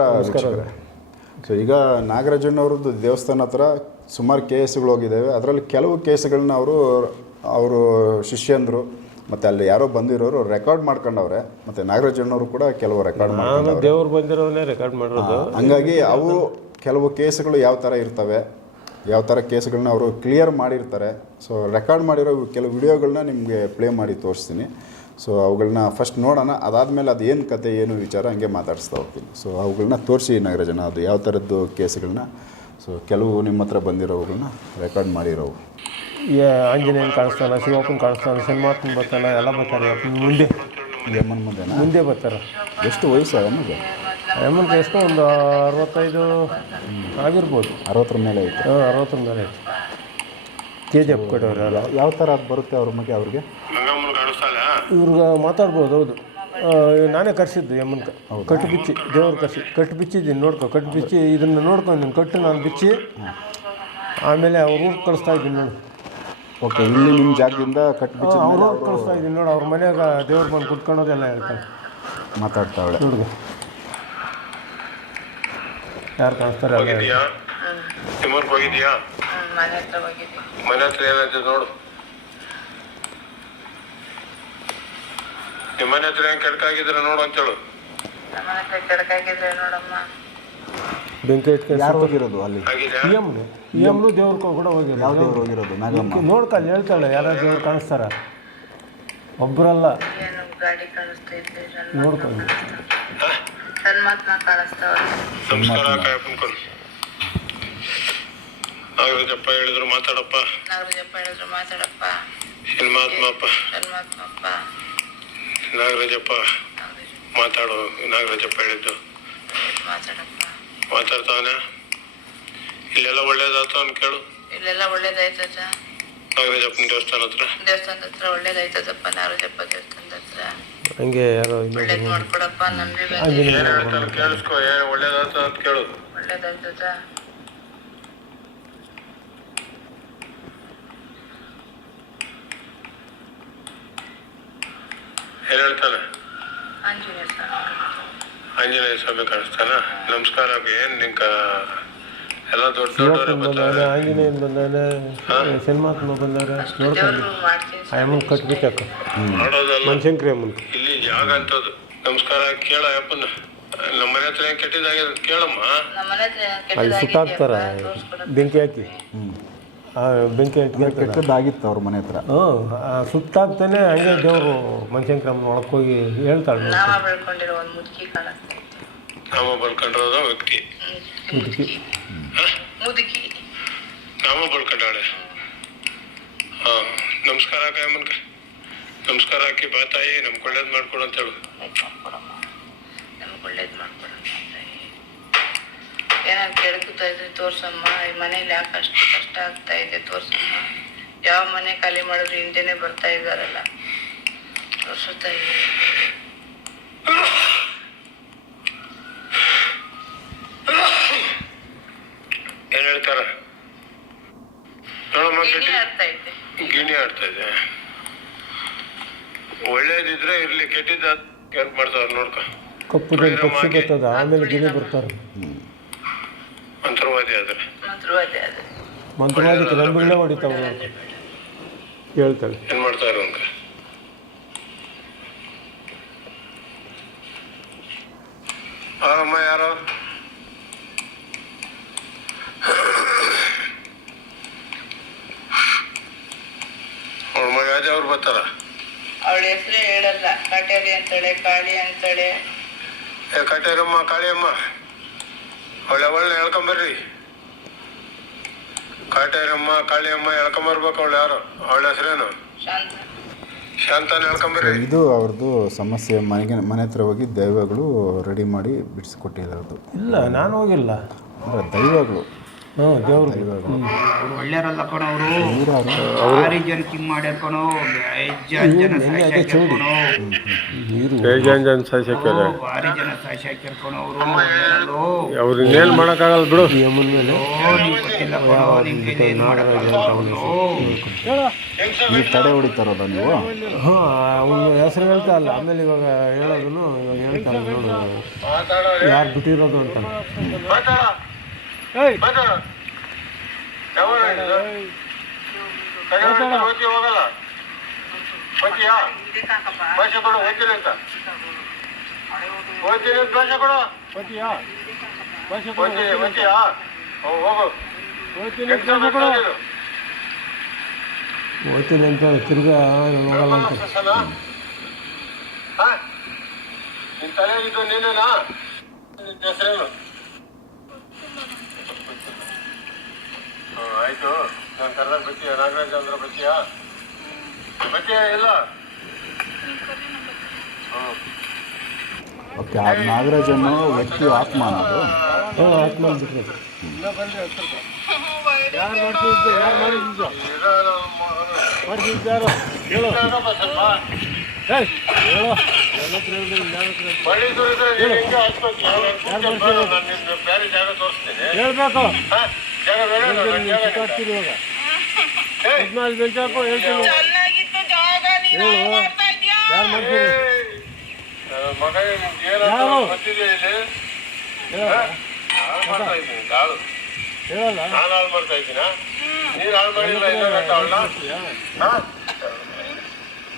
ನಮಸ್ಕಾರ. ಸೊ ಈಗ ನಾಗರಾಜಣ್ಣವ್ರದ್ದು ದೇವಸ್ಥಾನ ಹತ್ರ ಸುಮಾರು ಕೇಸ್ಗಳು ಹೋಗಿದ್ದಾವೆ. ಅದರಲ್ಲಿ ಕೆಲವು ಕೇಸ್ಗಳನ್ನ ಅವರು ಅವರು ಶಿಷ್ಯಂದರು ಮತ್ತೆ ಅಲ್ಲಿ ಯಾರೋ ಬಂದಿರೋರು ರೆಕಾರ್ಡ್ ಮಾಡ್ಕೊಂಡವ್ರೆ. ಮತ್ತು ನಾಗರಾಜಣ್ಣವರು ಕೂಡ ಕೆಲವು ರೆಕಾರ್ಡ್ ನಾನು ಮಾಡ್ಕೊಂಡವ್ರೆ. ದೇವ್ರು ಬಂದಿರೋದನ್ನೇ ರೆಕಾರ್ಡ್ ಮಾಡಿರೋದು. ಹಂಗಾಗಿ ಅವು ಕೆಲವು ಕೇಸ್ಗಳು ಯಾವ ಥರ ಇರ್ತವೆ ಯಾವ ಥರ ಕೇಸ್ಗಳನ್ನ ಅವರು ಕ್ಲಿಯರ್ ಮಾಡಿರ್ತಾರೆ. ಸೊ ರೆಕಾರ್ಡ್ ಮಾಡಿರೋ ಕೆಲವು ವಿಡಿಯೋಗಳನ್ನ ನಿಮಗೆ ಪ್ಲೇ ಮಾಡಿ ತೋರಿಸ್ತೀನಿ. ಸೊ ಅವುಗಳನ್ನ ಫಸ್ಟ್ ನೋಡೋಣ. ಅದಾದಮೇಲೆ ಅದು ಏನು ಕತೆ ಏನು ವಿಚಾರ ಹಂಗೆ ಮಾತಾಡಿಸ್ತಾ ಹೋಗ್ತೀನಿ. ಸೊ ಅವುಗಳನ್ನ ತೋರಿಸಿ ನಾಗರಾಜನ ಅದು ಯಾವ ಥರದ್ದು ಕೇಸ್ಗಳನ್ನ. ಸೊ ಕೆಲವು ನಿಮ್ಮ ಹತ್ರ ಬಂದಿರೋವುಗಳನ್ನ ರೆಕಾರ್ಡ್ ಮಾಡಿರೋವು. ಆಂಜನೇಯನ್ ಕಾಣಿಸ್ತಾನ ಶಿವಪ್ಪನ ಕಾಣಿಸ್ತಾನ ಸಿನಿಮಾತ್ಮ ಬರ್ತಾನ ಎಲ್ಲ ಬರ್ತಾರೆ ಮುಂದೆ. ಯಮನ್ ಮುಂದೆ ಮುಂದೆ ಬರ್ತಾರೆ. ಎಷ್ಟು ವಯಸ್ಸು ನಮಗೆ ಯಮನ್ಗೆ ಎಷ್ಟು? ಒಂದು ಅರವತ್ತೈದು ಆಗಿರ್ಬೋದು. ಅರವತ್ತರ ಮೇಲೆ ಐತೆ. ಹಾಂ ಅರವತ್ತರ ಮೇಲೆ ಐತೆ. ಕೆ ಜಿ ಎಫ್ ಕೊಟ್ಟವ್ರು ಯಾವ ಥರ ಅದು ಬರುತ್ತೆ ಅವ್ರ ಬಗ್ಗೆ ಅವ್ರಿಗೆ? ಇವ್ರಿಗೆ ಮಾತಾಡ್ಬೋದು ಹೌದು. ನಾನೇ ಕರ್ಸಿದ್ದು ಯಮ್ಮನ್ಕ ಕಟ್ಟು ಬಿಚ್ಚಿ ದೇವ್ರ ಕರ್ಸಿ ಕಟ್ಟು ಬಿಚ್ಚಿದ್ದೀನಿ ನೋಡ್ಕೊ ಕಟ್ಟು ಬಿಚ್ಚಿ ಇದನ್ನು ನೋಡ್ಕೊಂಡಿದ್ದೀನಿ ಕಟ್ಟು ನಾನು ಬಿಚ್ಚಿ ಆಮೇಲೆ ಅವ್ರ ಊರಿಗೆ ಕಳಿಸ್ತಾ ಇದ್ದೀನಿ ನೋಡಿ. ಓಕೆ ಇಲ್ಲಿ ನಿಮ್ಮ ಜಾಗದಿಂದ ಕಟ್ಬಿಚ್ಚ ಅವ್ರ ಊರಿಗೆ ಕಳಿಸ್ತಾ ಇದ್ದೀನಿ ನೋಡಿ. ಅವ್ರ ಮನೆಯಾಗ ದೇವ್ರ ಬಂದು ಕುತ್ಕೊಳ್ಳೋದೆಲ್ಲ ಹೇಳ್ತಾರೆ. ಮಾತಾಡ್ತಾವಳೆ. ಹುಡುಗ ಯಾರು ಕಾಣಿಸ್ತಾರೆ ಮನೆ ಹತ್ರ ಏನಾಯ್ತು ನೋಡು. ನಿಮ್ಮ ಮನೆ ಹತ್ರ ಏನ್ ಕೆಡ್ಕಾಗಿದ್ರೆ ನೋಡು ಅಂತೇಳು. ನಮ್ಮನೆ ಕೆಡಕಾಗಿದ್ರೆ ನೋಡಮ್ಮ. ಬೆಂಕಿ ಯಾರು ಹೋಗಿರೋದು ಅಲ್ಲಿ? ಆಗಿದೆ ಇ ಎಮ್ನು ಇ ಎಮ್ನು ದೇವ್ರ ಕೂಡ ಹೋಗಿಲ್ಲ. ಯಾವ ದೇವ್ರು ಹೋಗಿರೋದು? ನಾಗಮ್ಮ ನೋಡ್ಕಲ್ಲಿ ಹೇಳ್ತಾಳೆ ಯಾರು ದೇವ್ರು ಕಾಣಿಸ್ತಾರ? ಒಬ್ಬರಲ್ಲ ಏನು ಗಾಡಿ ಕಾಣಿಸ್ತೈತೆ ನೋಡ್ಕೊಂಡು ಸನ್ಮಾತ್ಮ ಕಾಣಿಸ್ತಾವ್ರೆ. ನಮಸ್ಕಾರ ಕಾಯಪ್ಪನ್ಕೊಂಡು ನಾಗರಾಜಪ್ಪ ಹೇಳಿದ್ರು ಮಾತಾಡಪ್ಪ. ನಾಗರಾಜಪ್ಪ ಹೇಳಿದ್ರು ಮಾತಾಡಪ್ಪ. ಸಿನಿಮಾತ್ಮಪ್ಪ. ಸನ್ಮಾತ್ಮಪ್ಪ ನಾಗರಾಜಪ್ಪ ಮಾತಾಡು ನಾಗರಾಜಪ್ಪ ಹೇಳಿದ್ದು. ಮಾತಾಡಪ್ಪ. ಮಾತಾಡ್ತಾವನೆ ಇಲ್ಲೆಲ್ಲ ಒಳ್ಳೇದಾಯ್ತು ಅಂತ ಕೇಳು. ಇಲ್ಲೆಲ್ಲ ಒಳ್ಳೇದಾಯ್ತದ ನಾಗರಾಜಪ್ಪನ ದೇವಸ್ಥಾನ ಹತ್ರ? ದೇವಸ್ಥಾನದ ಹತ್ರ ಒಳ್ಳೇದಾಯ್ತದಪ್ಪ ನಾಗರಾಜಪ್ಪ ದೇವಸ್ಥಾನದ ಹತ್ರ. ಹಂಗೆ ಯಾರೋ ಒಳ್ಳೇದ್ ಮಾಡ್ಕೊಡಪ್ಪ ಹೇಳ್ತಾನೆ ಕೇಳಿಸ್ಕೊ ಏನ್ ಒಳ್ಳೇದಾಯ್ತು ಅಂತ ಕೇಳು. ಒಳ್ಳೇದಾಯ್ತದ ಏನ್ ಹೇಳ್ತಾನೆ ಆಂಜನೇಯ ಸ್ವಾಮಿ. ಆಂಜನೇಯ ಸ್ವಾಮಿ ಕಾಣಿಸ್ತಾನ? ನಮಸ್ಕಾರ ಏನ್ ನಿಂಕ? ಎಲ್ಲ ದೊಡ್ಡ ದೊಡ್ಡವರೇ ಬಂದಾನೆ ಬರ್ತಾರೆ ಆಂಜನೇಯನ್ ಬಂದಾನೆ ಸಿನಿಮಾತ್ಮ ಬಂದಾರೆ ನೋಡ್ಕೊಂಡು ದೇವ್ರು ಮಾಡ್ತೀನಿ ಆ ಅಮ್ಮನ ಕಟ್ಬಿಟ್ಟಕ್ಕ ನೋಡೋದಲ್ಲ. ಮನುಷ್ಯಂಕ್ರಿ ಅಮ್ಮನ ಇಲ್ಲಿ ಜಾಗ ಅಂತದ್ದು. ನಮಸ್ಕಾರ ಕೇಳ ಅಪ್ಪನ ನಮ್ಮ ಮನೆ ಹತ್ರ ಏನ್ ಕೆಟ್ಟಿದಾಗಿದೆ ಕೇಳಮ್ಮ. ಅಲ್ಲಿ ಸುಟ್ಟಾಕ್ತಾರ ಬೆಂಕಿ ಹಾಕಿ. ಆ ಬೆಂಕಿ ಕೆಟ್ಟದ್ದಾಗಿತ್ತು ಅವ್ರ ಮನೆ ಹತ್ರ. ಹ್ಞೂ ಸುಟ್ಟಾಗ್ತಾನೆ ಹಂಗೆ ದೇವರು ಮನುಷ್ಯಂಕ್ರಿ ಕ್ರಮ ಒಳಗೆ ಹೋಗಿ ಹೇಳ್ತಾಳೆ ನಾವು ಬಳ್ಕೊಂಡಿರೋ ಬಳ್ಕೊಂಡಿರೋದ ವ್ಯಕ್ತಿ. ಮುದುಕಿ. ಮುದುಕಿ? ಬಳ್ಕೊಂಡಾಳೆ. ಹಾ ನಮಸ್ಕಾರ ಕಾಯಮ್ಮನ್ಕ ನಮಸ್ಕಾರ ಹಾಕಿ ಬಾ ತಾಯಿ ನಮ್ಗೆ ಒಳ್ಳೇದು ಮಾಡ್ಕೊಡು ಅಂತ ಹೇಳು. ಮಾಡ್ಕೊಡಮ್ಮ ನಮ್ಗೆ ಒಳ್ಳೇದು ಮಾಡ್ಕೊಡಮ್ಮ ಏನಾದ್ರು ಕೆಡಕುತ್ತಾ ಇದ್ರೆ ತೋರ್ಸಮ್ಮ ಈ ಮನೇಲಿ ಯಾಕೆ ಅಷ್ಟು ಕಷ್ಟ ಆಗ್ತಾ ಇದೆ ತೋರ್ಸಮ್ಮ. ಯಾವ ಮನೆ ಖಾಲಿ ಮಾಡಿದ್ರು ಹಿಂದೆನೆ ಬರ್ತಾ ಇದ್ದಾರಲ್ಲ. ತೋರ್ಸುತ್ತಾ ಇದೆ ಏನ್ ಹೇಳ್ತಾರ? ಗಿಣಿ ಆಗ್ತಾ ಐತೆ ಗಿಣಿ ಆಡ್ತಾ ಇದೆ ಒಳ್ಳೇದಿದ್ರೆ ಇರ್ಲಿ ಕೆಟ್ಟಿದ್ದ ಮಾಡ್ತಾವ್ರ ನೋಡ್ಕೊ. ಕಪ್ಪು ಪಕ್ಷಿ ಬರ್ತದ ಆಮೇಲೆ ಗಿಣಿ ಬರ್ತಾರೆ. ಮಂತ್ರವಾದಿ ಆದ್ರೆ. ಮಂತ್ರವಾದಿ ಆದ್ರೆ. ಮಂತ್ರವಾದಕ್ಕೆ ಹೊಡಿತಾವ ಹೇಳ್ತಾಳೆ ಏನ್ ಮಾಡ್ತಾ ಇರೋ ಯಾರಮ್ಮ ಯಾರು? ಅವಳ ಮಗ ಅವ್ರು ಬರ್ತಾರ? ಅವಳ ಹೆಸರೇ ಹೇಳಲ್ಲ. ಕಾಟೇರಿ ಅಂತಾಳೆ ಕಾಳಿ ಅಂತಾಳೆ. ಕಟೇರಮ್ಮ ಕಾಳಿಯಮ್ಮ. ಅವಳೆ ಅವಳನ್ನ ಹೇಳ್ಕೊಂಬರ್ರಿ ಕಾಟೇರಮ್ಮ ಕಾಳಿಯಮ್ಮ ಹೇಳ್ಕೊಂಬರ್ಬೇಕು ಅವಳು ಯಾರು? ಅವಳ ಹೆಸರೇನು? ಶಾಂತನ ಶಾಂತಾನ ಹೇಳ್ಕೊಂಬರ್ರಿ ಇದು ಅವ್ರದ್ದು ಸಮಸ್ಯೆ. ಮನೆಗೆ ಮನೆ ಹತ್ರ ಹೋಗಿ ದೈವಗಳು ರೆಡಿ ಮಾಡಿ ಬಿಡಿಸ್ಕೊಟ್ಟಿರೋದು. ಇಲ್ಲ ನಾನು ಹೋಗಿಲ್ಲ. ಅಂದರೆ ದೈವಗಳು. ಹಾಂ ದೇವ್ರು. ಅವ್ರು ಒಳ್ಳೆಯರಲ್ಲ ಕಣ ಅವರು. ಭಾರಿ ಜನ ಮಾಡ್ಯಾರ ಕಣೋ? ಜನ ಸಾಯ್ಸಾಕ್ಯಾರ ಕಣೋ. ಭಾರಿ ಜನ ಸಾಯ್ಸಾಕ್ಯಾರ ಕಣೋ ಅವರು. ಒಳ್ಳೆಯರಲ್ಲೋ ಅವ್ರು ಇನ್ನೇನು ಮಾಡೋಕ್ಕಾಗಲ್ಲ ಬಿಡು. ಮೇಲೆ? ಗೊತ್ತಿಲ್ಲ ಕಣೋ ಏನು ಮಾಡೋಕ್ಕಾಗಲ್ಲ. ನೀವು ತಡೆ ಹೊಡಿತಾರಲ್ಲ ನೀವು? ಹಾಂ ಅವನು ಹೆಸರು ಹೇಳ್ತಾ ಇಲ್ಲ. ಆಮೇಲೆ ಇವಾಗ ಹೇಳೋದನ್ನು ಇವಾಗ ಹೇಳ್ತಾನೆ ನೋಡು. ಯಾರು ಬಿಟ್ಟಿರೋದು ಅಂತ. ಹೋಗಲ್ಲ ಹೋಗ್ತೀಯಾ? ಭಾಷೆ ಕೊಡು ಹೋಗ್ತೀನಿ ಅಂತ. ಹೋಗ್ತೀನಿ ಅಂತ ಭಾಷೆ ಕೊಡು. ಹೋಗ್ತೀಯಾ? ಹೋಗ್ತೀಯಾ? ಹೋಗು. ಕೆಲ್ಸ ಕೊಡು. ಹೋಗ್ತೀನಿ ಅಂತ ತಿರ್ಗಾ ಹೋಗಲ್ಲ ಅಂತ. ನಿನ್ ತಲೆಯಾಗಿದ್ದು ನೀನೇನಾ? ನಿನ್ ಹೆಸರೇನು? ಆಯ್ತು. ನಾನು ಕರೆದಾಗ ಬರ್ತೀಯ? ನಾಗರಾಜ್ ಅಂದ್ರೆ ಬರ್ತೀಯಾ? ಬರ್ತೀಯಾ ಇಲ್ಲ? ಹ್ಮ್ ಓಕೆ ಆ ನಾಗರಾಜ್ ಅನ್ನೋ ವ್ಯಕ್ತಿ ಆತ್ಮ ಅನ್ನೋದು ಆತ್ಮ ಹೇಳ್ಬೇಕು. ಇಲ್ಲ. ಹದಿನಾಲ್ಕು ಗಂಟೆ ಹಾಕೋ ಹೇಳ್ತೀನಿ? ಯಾರು ಮಾಡ್ತೀರಿ ಮಗ ಏನಾದ್ರು ಗೊತ್ತಿದೆ ಇಲ್ಲಿ? ಹಾಳು ಮಾಡ್ತಾ ಇದ್ದೀನಿ ಹಾಳು ಹೇಳಲ್ಲ ನಾನು ಹಾಳು ಮಾಡ್ತಾ ಇದ್ದೀನಾ ನೀನು ಹಾಳು ಮಾಡಿಲ್ಲ ಇಲ್ಲ ಗಂಟ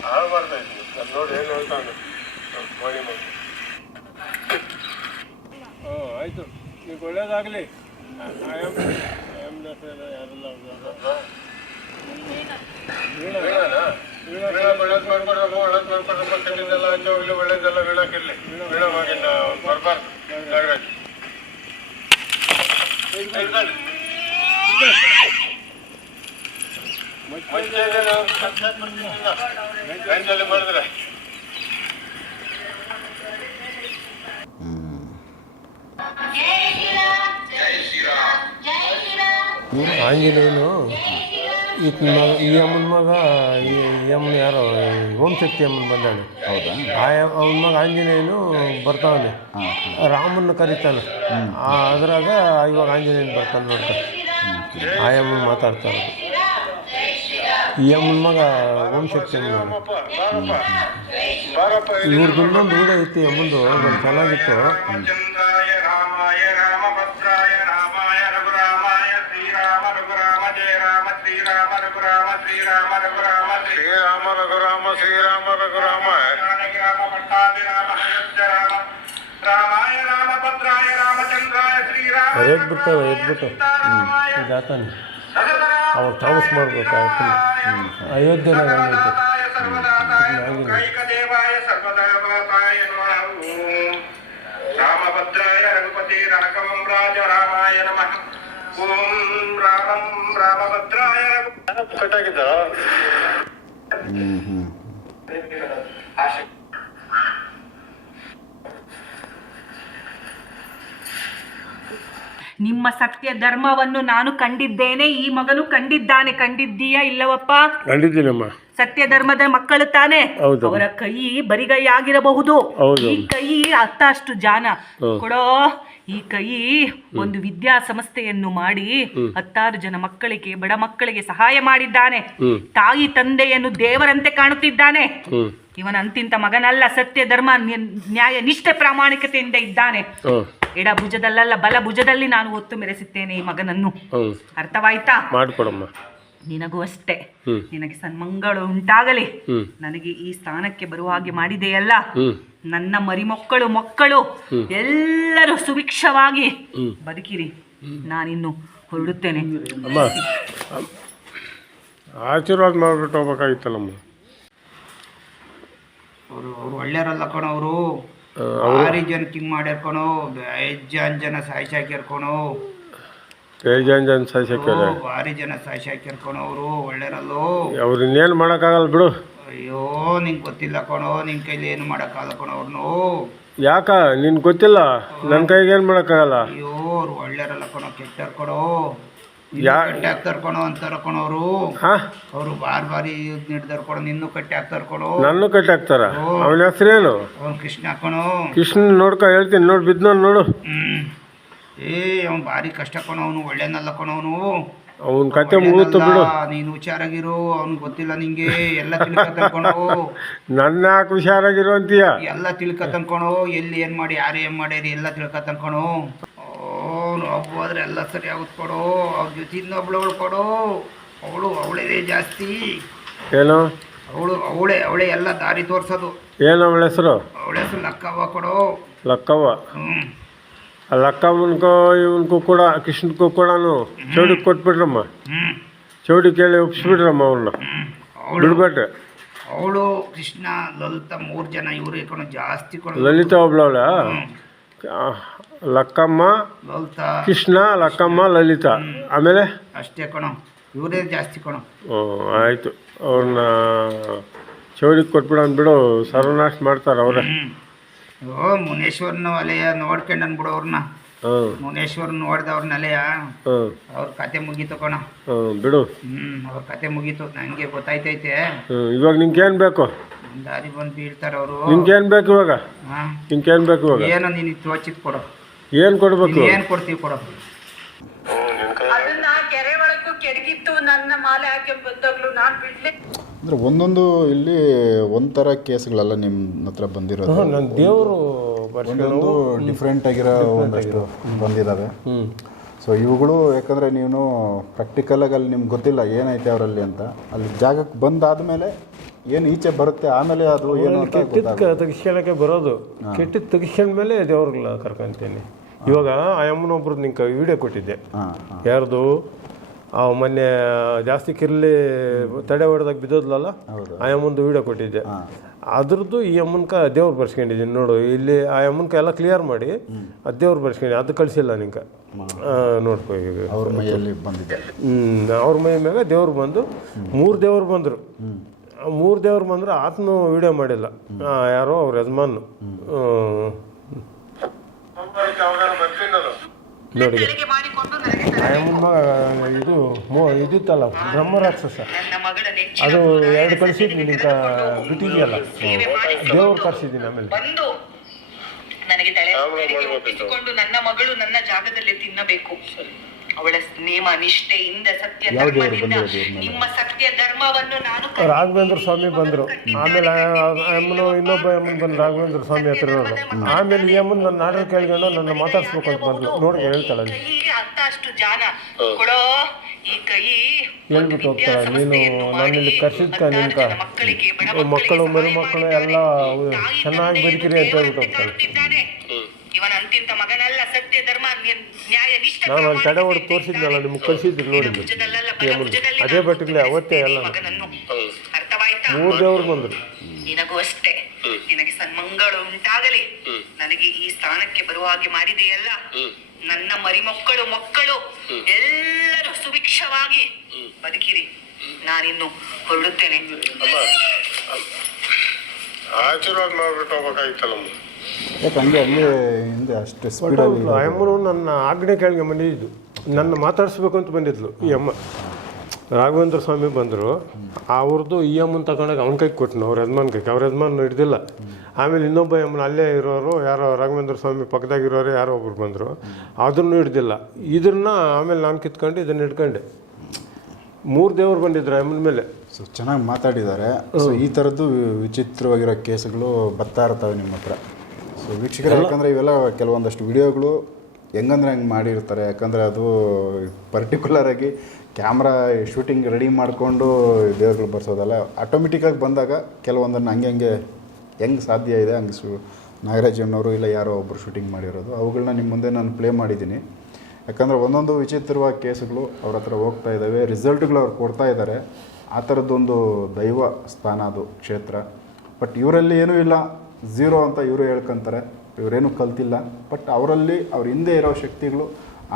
ಹಾಳು ಮಾಡ್ತಾ ಇದ್ದೀನಿ ನಾನು ನೋಡಿ ಏನು ಹೇಳ್ತಾನೆ ಮಾಡಿ ಹ್ಞೂ ಆಯಿತು ನೀವು ಒಳ್ಳೇದಾಗಲಿ ವೀಣಾನಾ? ವೀಣಾ ಒಳ್ಳೇದು ಮಾಡ್ಕೊಡ್ಬೇಕು ಒಳ್ಳೇದು ಮಾಡ್ಕೊಡ್ಬೇಕು ಕೆಟ್ಟದ್ದೆಲ್ಲ ಹಂಚೆ ಹೋಗ್ಲಿ ಒಳ್ಳೇದೆಲ್ಲ ವೀಣಾಕಿರ್ಲಿ ವೀಣಾ ಮಗನ ಬರಬಾರ್ದು ನಾಗರಾಜ್ ಇಳ್ಕೊಳ್ಳಿ. ಮಚ್ಚೇನೇನು? ಗಂಟಲ್ಲಿ ಮಾಡಿದ್ರೆ ಆಂಜನೇಯನು. ಈತ ಮಗ ಈ ಅಮ್ಮನ ಮಗ ಈ ಈ ಅಮ್ಮನ ಯಾರೋ ಈ ಓಂ ಶಕ್ತಿ ಅಮ್ಮನ ಬಂದಾನೆ. ಹೌದಾ? ಆ ಅವನ ಮಗ ಆಂಜನೇಯನು ಬರ್ತಾವನೆ. ರಾಮನ ಕರೀತಾನೆ. ಆ ಅದ್ರಾಗ ಇವಾಗ ಆಂಜನೇಯನ್ ಬರ್ತಾನೆ ನೋಡ್ತಾ ಆ ಅಮ್ಮನ ಮಾತಾಡ್ತಾರೆ ಈ ಅಮ್ಮನ ಮಗ ಓಂ ಶಕ್ತಿ ಅಮ್ಮನ ಇವ್ರದ್ದು ಇನ್ನೊಂದು ಇತ್ತು ಈ ಅಮ್ಮಂದು. ಚೆನ್ನಾಗಿತ್ತು. ಶ್ರೀರಾಮ ಎದ್ಬಿಡ್ತಾವೆ ಎದ್ಬಿಟ್ಟು ಜಾತಾನೆ ಅವಾಗ ತಾಮಸ್ ಮಾಡ್ಬೇಕು ಅಯೋಧ್ಯೆನಾಗ ಹಂಗೈತೆ ದೇವಾಯ ಸರ್ವದೇವತಾಯ ನಮಃ ಓಂ ರಾಮಭದ್ರಾಯ ರಘುಪತಿ ರಾಘವಂ ರಾಜ ರಾಮಾಯ ನಮಃ ಓಂ ರಾಮಂ ರಾಮಭದ್ರಾಯ ರಘು ಕಟ್ಟಾಗಿದ್ದ ಹ್ಞೂ ನಿಮ್ಮ ಸತ್ಯ ಧರ್ಮವನ್ನು ನಾನು ಕಂಡಿದ್ದೇನೆ ಈ ಮಗನು ಕಂಡಿದ್ದಾನೆ ಕಂಡಿದ್ದೀಯಾ ಇಲ್ಲವಪ್ಪ? ಕಂಡಿದ್ದೀನಮ್ಮ. ಸತ್ಯ ಧರ್ಮದ ಮಕ್ಕಳು ತಾನೆ? ಅವರ ಕೈ ಬರಿಗೈ ಆಗಿರಬಹುದು ಈ ಕೈ ಅತ್ತ ಅಷ್ಟು ಜಾನ ಕೊಡೋ ಈ ಕೈ ಒಂದು ವಿದ್ಯಾ ಸಂಸ್ಥೆಯನ್ನು ಮಾಡಿ ಹತ್ತಾರು ಜನ ಮಕ್ಕಳಿಗೆ ಬಡ ಮಕ್ಕಳಿಗೆ ಸಹಾಯ ಮಾಡಿದ್ದಾನೆ. ತಾಯಿ ತಂದೆಯನ್ನು ದೇವರಂತೆ ಕಾಣುತ್ತಿದ್ದಾನೆ. ಇವನ ಅಂತಿಂತ ಮಗನಲ್ಲ ಸತ್ಯ ಧರ್ಮ ನ್ಯ- ನ್ಯಾಯ ನಿಷ್ಠೆ ಪ್ರಾಮಾಣಿಕತೆಯಿಂದ ಇದ್ದಾನೆ. ಎಡ ಭುಜದಲ್ಲಲ್ಲ ಬಲ ಭುಜದಲ್ಲಿ ನಾನು ಒತ್ತು ಮೆರೆಸುತ್ತೇನೆ ಈ ಮಗನನ್ನು. ಅರ್ಥವಾಯ್ತಾ? ಮಾಡ್ಕೊಡಮ್ಮ. ನಿನಗೂ ಅಷ್ಟೇ. ನಿನಗೆ ಸನ್ಮಂಗಳು ಉಂಟಾಗಲಿ. ನನಗೆ ಈ ಸ್ಥಾನಕ್ಕೆ ಬರುವ ಹಾಗೆ ಮಾಡಿದೆಯಲ್ಲ? ನನ್ನ ಮರಿಮಕ್ಕಳು ಮಕ್ಕಳು ಎಲ್ಲರೂ ಸುಭಿಕ್ಷವಾಗಿ ಬದುಕಿರಿ. ನಾನಿನ್ನು ಹೊರಡುತ್ತೇನೆ. ಆಶೀರ್ವಾದ ಮಾಡಿಬಿಟ್ಟು ಹೋಗ್ಬೇಕಾಗಿತ್ತಲ್ಲಮ್ಮ? ಅವರು ಅವರು ಒಳ್ಳೆಯರಲ್ಲ ಕಣ ಅವರು. ಭಾರಿ ಜನ ಕಿಂಗ್ ಮಾಡಿರ್ಕೊಣೋ ಕಣೋ ಐದು ಜನ ಜನ ಸಾಯ್ಸಾಕ್ಯಾರ? ಕಣೋ ಬೇಜಾನ್ ಜನ ಸಾಯಿಸಿ ಓ, ಭಾರಿ ಜನ ಸಾಯಿಸಿ ಹಾಕಿರ್ಕೊಣೋ ಅವರು ಒಳ್ಳೆಯರಲ್ಲೋ ಅವ್ರು ಇನ್ನೇನು ಮಾಡೋಕ್ಕಾಗಲ್ಲ ಬಿಡು. ಅಯ್ಯೋ ನಿಂಗೆ ಗೊತ್ತಿಲ್ಲ ಕಣೋ ನಿನ್ನ ಕೈಲಿ ಏನು ಮಾಡೋಕ್ಕಾಗಲ್ಲ ಕಣೋ ಅವ್ರನ್ನು ಯಾಕ? ನಿನ್ಗೆ ಗೊತ್ತಿಲ್ಲ? ನನ್ನ ಕೈಗೆ ಏನು ಮಾಡೋಕ್ಕಾಗಲ್ಲ? ಅಯ್ಯೋ ಅವ್ರು ಒಳ್ಳೆಯರಲ್ಲ ಕಣೋ ಕೆಟ್ಟರ್ ಕಣೋ. ಯಾ ಕಟ್ಟಿ ಹಾಕ್ತಾರ ಕಣೋ ಅಂತಾರ ಕಣೋ ಅವರು ಬಾರ್ ಬಾರಿ ನಿರ್ಧಾರ ಕೊಡೋ ನಿನ್ನೂ ಕಟ್ಟಿ ಹಾಕ್ತಾರ ಕಣೋ ನನ್ನ ಕಟ್ಟಿ ಹಾಕ್ತಾರ ಅವನ ಹೆಸರೇನು? ಅವ್ನು ಕೃಷ್ಣ ಹಾಕೋಣೋ ಕೃಷ್ಣ ನೋಡ್ಕೊ ಹೇಳ್ತೀನಿ ನೋಡ್ ಬಿದ್ನ ನೋಡು. ಹ್ಮ್. ಏ ಅವ್ನು ಭಾರಿ ಕಷ್ಟ ಕಣೋ ಅವನು ಒಳ್ಳೆನಲ್ಲ ಕಣೋ ಅವನು. ಅವನ ಕತೆ ಮುಗಿತು ಬಿಡು. ನೀನು ಹುಷಾರಾಗಿರು ಅವ್ನಿಗೆ ಗೊತ್ತಿಲ್ಲ ನಿಂಗೆ. ಎಲ್ಲ ತಿಳ್ಕೊತನ್ಕೊಣೋ ನನ್ನ ಯಾಕೆ ಹುಷಾರಾಗಿರು ಅಂತೀಯ? ಎಲ್ಲ ತಿಳ್ಕೊತನ್ಕೊಣೋ ಎಲ್ಲಿ ಏನು ಮಾಡಿ ಯಾರು ಏನು ಮಾಡ್ಯಾರಿ ಎಲ್ಲ ತಿಳ್ಕೊತನ್ಕೊಣೋ ಅವನು ಒಬ್ಬ ಹೋದ್ರೆ ಎಲ್ಲ ಸರಿ ಆಗುತ್ತೆ ಕೊಡೋ. ಅವ್ರ ಜೊತೆ ಅವಳು ಕೊಡೋ. ಅವಳು ಅವಳೇ ಜಾಸ್ತಿ. ಏನು? ಅವಳು ಅವಳೇ ಅವಳೇ ಎಲ್ಲ ದಾರಿ ತೋರಿಸೋದು. ಏನು ಅವಳ ಹೆಸರು? ಅವಳ ಹೆಸರು ಲಕ್ಕವ್ವ ಕೊಡೋ. ಲಕ್ಕವ್ವ? ಹ್ಞೂ ಆ ಲಕ್ಕಮ್ಮನ್ಕೋ ಇವನ್ಕೂ ಕೂಡ ಕೃಷ್ಣಕ್ಕೂ ಕೂಡ ಚೌಡಿಗೆ ಕೊಟ್ಬಿಟ್ರಮ್ಮ ಹ್ಞೂ ಚೌಡಿ ಕೇಳಿ ಒಪ್ಸ್ಬಿಟ್ರಮ್ಮ ಅವ್ರನ್ನ ಅವಳು ಬಿಡ್ಬೇಟ್ರೆ ಅವಳು ಕೃಷ್ಣ ಲಲಿತ ಮೂರು ಜನ ಇವರು ಕಣೋ ಜಾಸ್ತಿ ಕೊಡೋ ಲಲಿತಾ ಒಬ್ಳವಳ? ಲಕ್ಕಮ್ಮ ಕೃಷ್ಣ ಲಕ್ಕಮ್ಮ ಲಲಿತಾ. ಆಮೇಲೆ? ಅಷ್ಟೇ ಕಣ. ಇವರೇ ಜಾಸ್ತಿ ಕಣ. ಹ್ಞೂ ಆಯಿತು. ಅವ್ರನ್ನ ಚೌಡಿಗೆ ಕೊಟ್ಬಿಡ ಬಿಡು ಸರ್ವನಾಶ ಮಾಡ್ತಾರೆ ಅವರೇ. ಓ ಮುನೇಶ್ವರನ ವಲಯ ನೋಡ್ಕೊಂಡು ಬಿಡು ಅವ್ರನ್ನ ಮುನೇಶ್ವರ್ ನೋಡ್ದ ನೋಡ್ದವ್ರನ್ನ ಅಲೆಯ ಹ್ಞೂ. ಅವ್ರ ಕತೆ ಮುಗೀತು ಕಣ. ಬಿಡು. ಹ್ಮ್ ಅವ್ರ ಕತೆ ಮುಗೀತು. ನನಗೆ ಗೊತ್ತಾಯ್ತೈತೆ. ಇವಾಗ ನಿಂಗೇನು ಬೇಕು? ದಾರಿ ಬಂದು ಬೀಳ್ತಾರ ಅವರು. ನಿಂಗೇನು ಬೇಕು ಇವಾಗ? ಹಾ. ನಿಂಗೇನು ಬೇಕು ಇವಾಗ? ಏನೋ ನೀನು ತೋಚಿದ್ ಕೊಡು ಏನು ಕೊಡಬೇಕು? ಏನ್ ಕೊಡ್ತೀವಿ ಕೊಡ. ಅದನ್ನ ಕೆರೆ ಒಳಗೂ ಕೆಡಗಿತ್ತು ನನ್ನ ಮಾಲೆ ಹಾಕಿ ಬಂದಾಗ್ಲು ನಾನ್ ಬಿಡ್ಲಿ. ಅಂದರೆ ಒಂದೊಂದು ಇಲ್ಲಿ ಒಂಥರ ಕೇಸ್ಗಳೆಲ್ಲ ನಿಮ್ಮ ಹತ್ರ ಬಂದಿರೋದು. ನನ್ನ ದೇವರು ಒಂದೊಂದು ಡಿಫ್ರೆಂಟ್ ಆಗಿರೋ ಒಂದಷ್ಟು ಬಂದಿದ್ದಾವೆ ಸೊ ಇವುಗಳು ಯಾಕಂದರೆ ನೀವು ಪ್ರಾಕ್ಟಿಕಲಾಗಿ ಅಲ್ಲಿ ನಿಮ್ಗೆ ಗೊತ್ತಿಲ್ಲ ಏನೈತೆ ಅವರಲ್ಲಿ ಅಂತ. ಅಲ್ಲಿ ಜಾಗಕ್ಕೆ ಬಂದಾದ್ಮೇಲೆ ಏನು ಈಚೆ ಬರುತ್ತೆ ಆಮೇಲೆ ಅದು ಏನು ಅಂತ ತೆಗಿಸ್ಕೊಳಕ್ಕೆ ಬರೋದು. ಕೆಟ್ಟಿದ್ದು ತೆಗಿಸ್ಕೊಂಡ್ಮೇಲೆ ದೇವ್ರನ್ನ ಕರ್ಕೊಂತೀನಿ. ಇವಾಗ ಆ ಅಮ್ಮನೊಬ್ರದ್ದು ನಿಂಗೆ ವಿಡಿಯೋ ಕೊಟ್ಟಿದ್ದೆ. ಯಾರ್ದು? ಆ ಮೊನ್ನೆ ಜಾಸ್ತಿ ಕಿರ್ಲಿ ತಡೆ ಹೊಡೆದಾಗ ಬಿದ್ದೋದ್ಲಲ್ಲ? ಆ ಅಮ್ಮಂದು ವಿಡಿಯೋ ಕೊಟ್ಟಿದ್ದೆ. ಅದ್ರದ್ದು ಈ ಅಮ್ಮನ್ಕ ದೇವ್ರು ಬರ್ಸ್ಕೊಂಡಿದ್ದೀನಿ ನೋಡು. ಇಲ್ಲಿ ಆ ಅಮ್ಮನ್ಕ ಎಲ್ಲ ಕ್ಲಿಯರ್ ಮಾಡಿ ಅದು ದೇವ್ರು ಬರ್ಸ್ಕೊಂಡು ಅದು ಕಳಿಸಿಲ್ಲ ನಿಂಗೆ. ನೋಡ್ಕೊ ಈಗ. ಅವ್ರ ಮೈಯಲ್ಲಿ ಬಂದಿದೆ. ಹ್ಮ್, ಅವ್ರ ಮೈ ಮ್ಯಾಗ ದೇವ್ರು ಬಂದು ಮೂರು ದೇವ್ರು ಬಂದರು. ಮೂರು ದೇವ್ರು ಬಂದ್ರೆ ಆತನು ವಿಡಿಯೋ ಮಾಡಿಲ್ಲ. ಯಾರೋ ಅವ್ರ ಯಜಮಾನ್ ನೋಡಿ ಇದು ಮೋ ಇದಿತ್ತಲ್ಲ ಬ್ರಹ್ಮ ರಾಕ್ಷಸ ನನ್ನ ಮಗಳ ನೆಚ್ಚಿ ಅದು ಎರಡು ಕಳಿಸಿದ್ವಿ ಬಿಟ್ಟಿದೆಯಲ್ಲ. ದೇವ್ರು ಕಳಿಸಿದ್ದೀನಿ ಆಮೇಲೆ. ಬಂದು ನನಗೆ ತಲೆ ನನ್ನ ಮಗಳು ನನ್ನ ಜಾಗದಲ್ಲಿ ತಿನ್ನಬೇಕು. ಅವಳ ನೇಮ ನಿಷ್ಠೆಯಿಂದ ಸತ್ಯ ಧರ್ಮದಿಂದ ನಿಮ್ಮ ಸತ್ಯ ಧರ್ಮವನ್ನು ನಾನು ರಾಘವೇಂದ್ರ ಸ್ವಾಮಿ ಬಂದರು. ಆಮೇಲೆ ಅಮ್ಮನು ಇನ್ನೊಬ್ಬ ಅಮ್ಮನ ಬಂದು ರಾಘವೇಂದ್ರ ಸ್ವಾಮಿ ಹತ್ರ ನೋಡು ಆಮೇಲೆ ಈ ಅಮ್ಮನ ನನ್ನ ಆರ್ಡರ್ ಕೇಳ್ಕೊಂಡು ನನ್ನ ಮಾತಾಡ್ಸ್ಬೇಕು ಅಂತ ಬಂದ್ಲು ನೋಡಿ ಹೇಳ್ತಾಳೆ ಅಂತಷ್ಟು ಕೈ ಅಂತ ಅಷ್ಟು ಜಾನ. ಕೊಡೋ ಈ ಕೈ ಹೇಳ್ಬಿಟ್ಟು ಹೋಗ್ತಾಳೆ. ನೀನು ನನ್ನಲ್ಲಿ ಕರ್ಸಿದ್ಕ ನಿನ್ಕ ಮಕ್ಕಳು ಮರುಮಕ್ಕಳು ಎಲ್ಲ ಚೆನ್ನಾಗಿ ಬದುಕಿರಿ ಅಂತ ಹೇಳ್ಬಿಟ್ಟು ಹೋಗ್ತಾಳೆ. ಇದ್ದಾನೆ ಇವನ ಅಂತಿಂತ ಮಗನಲ್ಲ ಸತ್ಯ ಧರ್ಮ ನ್ಯಾಯ ನಿಷ್ಠ ನಾನು ಅಲ್ಲಿ ತಡೆ ಹೊಡೆದು ತೋರಿಸಿದ್ನಲ್ಲ ನಿಮ್ಗೆ ಕಳಿಸಿದ್ರು ಭುಜದಲ್ಲಿ ಅದೇ ಬಟ್ಟಿಗ್ಲೆ ಅವತ್ತೇ ಅಲ್ಲ ಮಗನನ್ನು. ಅರ್ಥವಾಯ್ತಾ? ಮೂರು ದೇವ್ರು ಬಂದ್ರು. ನಿನಗೂ ಅಷ್ಟೇ. ನಿನಗೆ ಸನ್ಮಂಗಳು ಉಂಟಾಗಲಿ. ನನಗೆ ಈ ಸ್ಥಾನಕ್ಕೆ ಬರುವ ಹಾಗೆ ಮಾಡಿದೆಯಲ್ಲ? ನನ್ನ ಮರಿ ಮಕ್ಕಳು ಎಲ್ಲರೂ ಸುಭಿಕ್ಷವಾಗಿ ಬದುಕಿರಿ. ನಾನಿನ್ನು ಹೊರಡುತ್ತೇನೆ. ಆಶೀರ್ವಾದ ಮಾಡ್ಬಿಟ್ಟು ಹೋಗ್ಬೇಕಾಗಿತ್ತಲ್ಲಮ್ಮ ಯಾಕೆ ಹಂಗೆ ಅಲ್ಲಿ ಹಿಂದೆ ಅಷ್ಟು ಸ್ಪೀಡಲ್ಲಿ ಆ ಅಮ್ಮನು ನನ್ನ ಆಜ್ಞೆ ಕೆಳಗೆ ಬಂದಿದ್ದು ನನ್ನ ಮಾತಾಡಿಸ್ಬೇಕು ಅಂತ ಬಂದಿದ್ಲು ಈ ಅಮ್ಮ. ರಾಘವೇಂದ್ರ ಸ್ವಾಮಿ ಬಂದರು. ಅವ್ರದ್ದು ಈ ಅಮ್ಮನ ತಗೊಂಡಾಗ ಅವನ ಕೈಗೆ ಕೊಟ್ಟನು ಅವ್ರ ಯಜಮಾನ್ ಕೈಗೆ. ಅವ್ರ ಯಜಮಾನ್ ಹಿಡ್ದಿಲ್ಲ. ಆಮೇಲೆ ಇನ್ನೊಬ್ಬ ಅಮ್ಮನ ಅಲ್ಲೇ ಇರೋರು ಯಾರೋ ರಾಘವೇಂದ್ರ ಸ್ವಾಮಿ ಪಕ್ಕದಾಗಿರೋರು ಯಾರೋ ಒಬ್ರು ಬಂದರು. ಅದನ್ನು ಹಿಡ್ದಿಲ್ಲ. ಇದನ್ನ ಆಮೇಲೆ ನಾನು ಕಿತ್ಕೊಂಡು ಇದನ್ನು ಹಿಡ್ಕೊಂಡೆ. ಮೂರು ದೇವರು ಬಂದಿದ್ರು ಅಮ್ಮನ ಮೇಲೆ. ಸೊ ಚೆನ್ನಾಗಿ ಮಾತಾಡಿದ್ದಾರೆ. ಸೊ ಈ ಥರದ್ದು ವಿಚಿತ್ರವಾಗಿರೋ ಕೇಸ್ಗಳು ಬರ್ತಾ ಇರ್ತವೆ ನಿಮ್ಮ ಹತ್ರ. ಸೊ ವೀಕ್ಷಕರು ಯಾಕಂದರೆ ಇವೆಲ್ಲ ಕೆಲವೊಂದಷ್ಟು ವಿಡಿಯೋಗಳು ಹೆಂಗಂದ್ರೆ ಹಂಗೆ ಮಾಡಿರ್ತಾರೆ. ಯಾಕಂದರೆ ಅದು ಪರ್ಟಿಕ್ಯುಲರ್ ಆಗಿ ಕ್ಯಾಮ್ರಾ ಶೂಟಿಂಗ್ ರೆಡಿ ಮಾಡಿಕೊಂಡು ದೇವ್ರುಗಳು ಬರ್ಸೋದಲ್ಲ. ಆಟೋಮೆಟಿಕ್ಕಾಗಿ ಬಂದಾಗ ಕೆಲವೊಂದನ್ನು ಹಂಗೆ ಹಂಗೆ ಹೆಂಗೆ ಸಾಧ್ಯ ಇದೆ ಹಂಗೆ ಸು ನಾಗರಾಜನವರು ಇಲ್ಲ ಯಾರೋ ಒಬ್ಬರು ಶೂಟಿಂಗ್ ಮಾಡಿರೋದು ಅವುಗಳನ್ನ ನಿಮ್ಮ ಮುಂದೆ ನಾನು ಪ್ಲೇ ಮಾಡಿದ್ದೀನಿ. ಯಾಕಂದರೆ ಒಂದೊಂದು ವಿಚಿತ್ರವಾದ ಕೇಸುಗಳು ಅವ್ರ ಹತ್ರ ಹೋಗ್ತಾ ಇದ್ದಾವೆ ರಿಸಲ್ಟ್ಗಳು ಅವ್ರು ಕೊಡ್ತಾ ಇದ್ದಾರೆ ಆ ಥರದ್ದೊಂದು ದೈವ ಸ್ಥಾನ ಅದು ಕ್ಷೇತ್ರ. ಬಟ್ ಇವರಲ್ಲಿ ಏನೂ ಇಲ್ಲ. ಝೀರೋ ಅಂತ ಇವರು ಹೇಳ್ಕೊಂತಾರೆ. ಇವರೇನು ಕಲ್ತಿಲ್ಲ. ಬಟ್ ಅವರಲ್ಲಿ ಅವ್ರ ಹಿಂದೆ ಇರೋ ಶಕ್ತಿಗಳು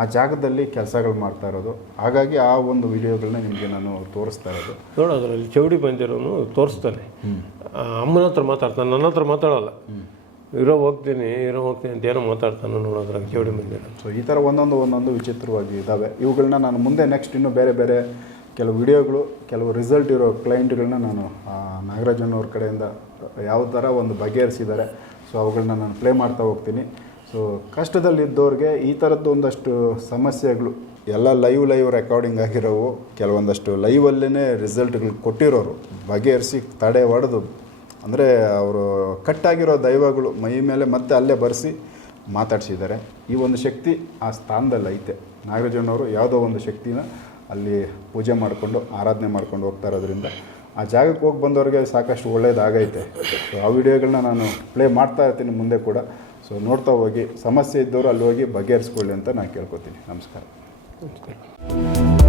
ಆ ಜಾಗದಲ್ಲಿ ಕೆಲಸಗಳು ಮಾಡ್ತಾ ಇರೋದು. ಹಾಗಾಗಿ ಆ ಒಂದು ವಿಡಿಯೋಗಳನ್ನ ನಿಮಗೆ ನಾನು ತೋರಿಸ್ತಾ ಇರೋದು. ನೋಡು ಅದರಲ್ಲಿ ಚೌಡಿ ಬಂದಿರೋನು ತೋರಿಸ್ತಾನೆ. ಅಮ್ಮನ ಹತ್ರ ಮಾತಾಡ್ತಾನೆ ನನ್ನ ಹತ್ರ ಮಾತಾಡೋಲ್ಲ. ಇರೋ ಹೋಗ್ತೀನಿ ಇರೋ ಹೋಗ್ತೀನಿ ಅಂತ ಏನೋ ಮಾತಾಡ್ತಾನೆ ನೋಡೋದ್ರಾಗ ಚೌಡಿ ಬಂದಿರೋ ಸೊ ಈ ಥರ ಒಂದೊಂದು ಒಂದೊಂದು ವಿಚಿತ್ರವಾಗಿ ಇದ್ದಾವೆ ಇವುಗಳನ್ನ ನಾನು ಮುಂದೆ ನೆಕ್ಸ್ಟ್ ಇನ್ನೂ ಬೇರೆ ಬೇರೆ ಕೆಲವು ವಿಡಿಯೋಗಳು, ಕೆಲವು ರಿಸಲ್ಟ್ ಇರೋ ಕ್ಲೈಂಟ್ಗಳನ್ನ ನಾನು ನಾಗರಾಜನ್ ಅವ್ರ ಕಡೆಯಿಂದ ಯಾವ ಥರ ಒಂದು ಬಗೆಹರಿಸಿದ್ದಾರೆ ಸೊ ಅವುಗಳನ್ನ ನಾನು ಪ್ಲೇ ಮಾಡ್ತಾ ಹೋಗ್ತೀನಿ. ಸೊ ಕಷ್ಟದಲ್ಲಿದ್ದವ್ರಿಗೆ ಈ ಥರದ್ದು ಒಂದಷ್ಟು ಸಮಸ್ಯೆಗಳು, ಎಲ್ಲ ಲೈವ್ ಲೈವ್ ರೆಕಾರ್ಡಿಂಗ್ ಆಗಿರೋವು, ಕೆಲವೊಂದಷ್ಟು ಲೈವಲ್ಲೇ ರಿಸಲ್ಟ್ಗಳು ಕೊಟ್ಟಿರೋರು, ಬಗೆಹರಿಸಿ ತಡೆ ಹೊಡೆದು ಅಂದರೆ ಅವರು ಕಟ್ಟಾಗಿರೋ ದೈವಗಳು ಮೈ ಮೇಲೆ ಮತ್ತೆ ಅಲ್ಲೇ ಬರೆಸಿ ಮಾತಾಡ್ಸಿದ್ದಾರೆ. ಈ ಒಂದು ಶಕ್ತಿ ಆ ಸ್ಥಾನದಲ್ಲಿ ಐತೆ ನಾಗರಾಜನವರು ಯಾವುದೋ ಒಂದು ಶಕ್ತಿನ ಅಲ್ಲಿ ಪೂಜೆ ಮಾಡಿಕೊಂಡು, ಆರಾಧನೆ ಮಾಡ್ಕೊಂಡು ಹೋಗ್ತಾ ಇರೋದ್ರಿಂದ ಆ ಜಾಗಕ್ಕೆ ಹೋಗಿ ಬಂದವ್ರಿಗೆ ಸಾಕಷ್ಟು ಒಳ್ಳೆಯದಾಗೈತೆ ಸೊ ಆ ವಿಡಿಯೋಗಳನ್ನ ನಾನು ಪ್ಲೇ ಮಾಡ್ತಾ ಇರ್ತೀನಿ ಮುಂದೆ ಕೂಡ. ಸೊ ನೋಡ್ತಾ ಹೋಗಿ. ಸಮಸ್ಯೆ ಇದ್ದವರು ಅಲ್ಲಿ ಹೋಗಿ ಬಗೆಹರಿಸ್ಕೊಳ್ಳಿ ಅಂತ ನಾನು ಕೇಳ್ಕೊತೀನಿ. ನಮಸ್ಕಾರ. ನಮಸ್ಕಾರ.